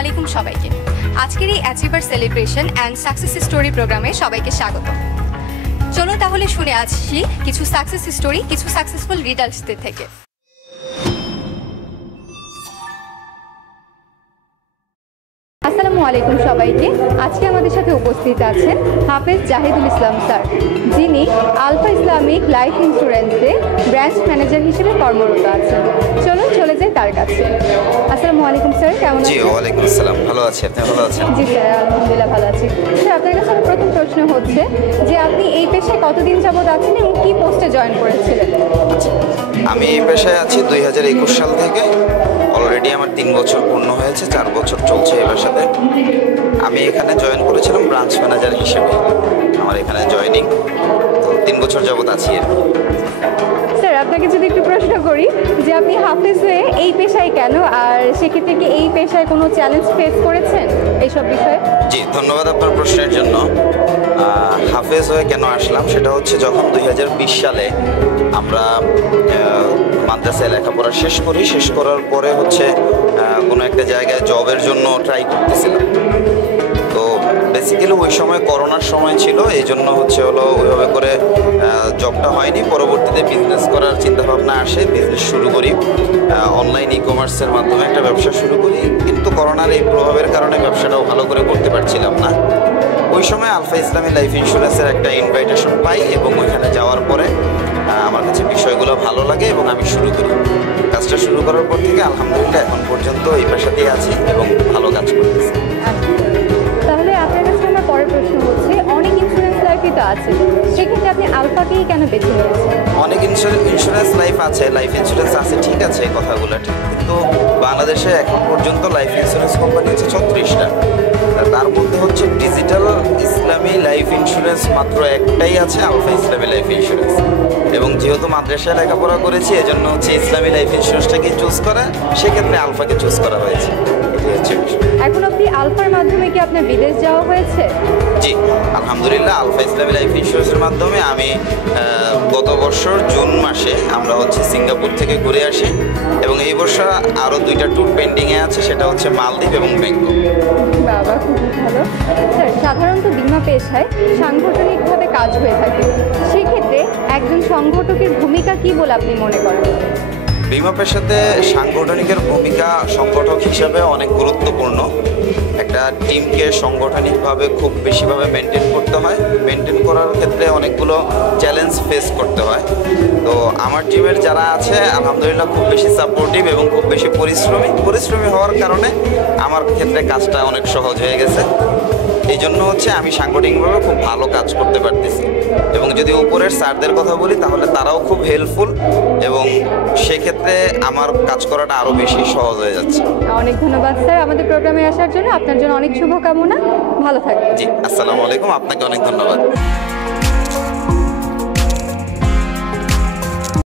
আলাইকুম সবাইকে। আজকের এই achiever celebration and success story প্রোগ্রামে সবাইকে স্বাগত। চলুন তাহলে শুনে আসছি কিছু সাকসেস স্টোরি কিছু সাকসেসফুল রিডার্সদের থেকে। আসসালামু আলাইকুম সবাইকে। আজকে আমাদের সাথে উপস্থিত আছেন হাফেজ জাহিদুল ইসলাম স্যার, যিনি আলফা ইসলামিক লাইফ ইন্স্যুরেন্সে ব্রাঞ্চ ম্যানেজার হিসেবে কর্মরত আছেন। চলুন চলে যাই তার কাছে। আসসালামু আলাইকুম স্যার, কেমন আছেন? জি ওয়ালাইকুম আসসালাম, ভালো আছি। আপনি ভালো আছেন? জি স্যার, আলহামদুলিল্লাহ ভালো আছি। স্যার, আপনার কাছে আমার প্রথম প্রশ্ন হচ্ছে যে আপনি এই পেশায় কতদিন যাবত আছেন এবং কি পোস্টে জয়েন করেছিলেন? আমি এই পেশায় আছি 2021 সাল থেকে। অলরেডি আমার 3 বছর পূর্ণ হয়েছে, 4 বছর চলছে এই পেশাতে। আমি এখানে জয়েন করেছিলাম ব্রাঞ্চ ম্যানেজার হিসেবে। আমার এখানে জয়েনিং তো 3 বছর যাবত আছি। স্যার, আপনাকে যদি একটু প্রশ্ন করি যে আপনি হাফেজ হয়ে এই পেশায় কেন, আর সেক্ষেত্রে কি এই পেশায় কোনো চ্যালেঞ্জ ফেস করেছেন এইসব বিষয়ে? জি ধন্যবাদ আপনার প্রশ্নের জন্য। হাফেজ হয়ে কেন আসলাম সেটা হচ্ছে, যখন 2020 সালে আমরা মাদ্রাসায় লেখাপড়া শেষ করার পরে হচ্ছে কোনো একটা জায়গায় জবের জন্য ট্রাই করতেছিলাম। তো বেসিক্যালি ওই সময় করোনার সময় ছিল, এই জন্য ওইভাবে করে জবটা হয়নি। পরবর্তীতে বিজনেস করার চিন্তাভাবনা আসে, বিজনেস শুরু করি, অনলাইন ই কমার্সের মাধ্যমে একটা ব্যবসা শুরু করি। কিন্তু করোনার এই প্রভাবের কারণে ব্যবসাটাও ভালো করে করতে পারছিলাম না। ওই সময় আলফা ইসলামী লাইফ ইন্স্যুরেন্সের একটা ইনভাইটেশন পাই এবং ওইখানে যাওয়ার পরে আমার কাছে বিষয়গুলো ভালো লাগে এবং আমি শুরু করি। কাজটা শুরু করার পর থেকে আলহামদুলিল্লাহ এখন পর্যন্ত এই পেশাতেই আছি এবং ভালো কাজ করতেছি। তাহলে আপনার কাছে আমার পরের প্রশ্ন হচ্ছে, অনেক ইন্স্যুরেন্স লাইফই তো আছে, সেক্ষেত্রে আপনি আলফাকেই কেন বেছে নিয়েছেন? অনেক ইন্স্যুরেন্স লাইফ ইন্স্যুরেন্স আছে, ঠিক আছে, এই কথাগুলো ঠিক। কিন্তু বাংলাদেশে এখন পর্যন্ত লাইফ ইন্স্যুরেন্স কোম্পানি হচ্ছে 36টা। তার মধ্যে হচ্ছে ডিজিটাল ইসলামী লাইফ ইন্স্যুরেন্স মাত্র একটাই আছে, আলফা ইসলামী লাইফ ইন্স্যুরেন্স। এবং যেহেতু মাদ্রাসায় লেখাপড়া করেছি, এজন্য হচ্ছে ইসলামী লাইফ ইন্স্যুরেন্সটাকে চুজ করা, সেক্ষেত্রে আলফাকে চুজ করা হয়েছে। এখন অবধি আলফার মাধ্যমে কি আপনার বিদেশ যাওয়া হয়েছে? জি আলহামদুলিল্লাহ, আলফা ইসলামী লাইফ ইন্স্যুরেন্সের মাধ্যমে আমি গত বছর জুন মাসে আমরা সিঙ্গাপুর থেকে ঘুরে আসি এবং এই বছর আরও 2টা ট্যুর পেন্ডিংয়ে আছে, সেটা হচ্ছে মালদ্বীপ এবং ব্যাংকক। বাবা, খুবই ভালো। স্যার, সাধারণত বীমা পেশায় সাংগঠনিকভাবে কাজ হয়ে থাকে, সেক্ষেত্রে একজন সংগঠকের ভূমিকা কি বলে আপনি মনে করেন? বীমা পেশাতে সাংগঠনিকের ভূমিকা সংগঠক হিসেবে অনেক গুরুত্বপূর্ণ। একটা টিমকে সাংগঠনিকভাবে খুব বেশিভাবে মেনটেন করতে হয়। মেনটেন করার ক্ষেত্রে অনেকগুলো চ্যালেঞ্জ ফেস করতে হয়। তো আমার টিমের যারা আছে আলহামদুলিল্লাহ খুব বেশি সাপোর্টিভ এবং খুব বেশি পরিশ্রমী হওয়ার কারণে আমার ক্ষেত্রে কাজটা অনেক সহজ হয়ে গেছে। এই জন্য আমি সাংগঠনিকভাবে খুব ভালো কাজ করতে পারতেছি। এবং যদি উপরের স্যারদের কথা বলি, তাহলে তারাও খুব হেল্পফুল এবং সেক্ষেত্রে আমার কাজ করাটা আরও বেশি সহজ হয়ে যাচ্ছে। অনেক ধন্যবাদ স্যার আমাদের প্রোগ্রামে আসার জন্য। আপনার জন্য অনেক শুভকামনা, ভালো থাকবেন। জি আসসালামু আলাইকুম, আপনাকে অনেক ধন্যবাদ।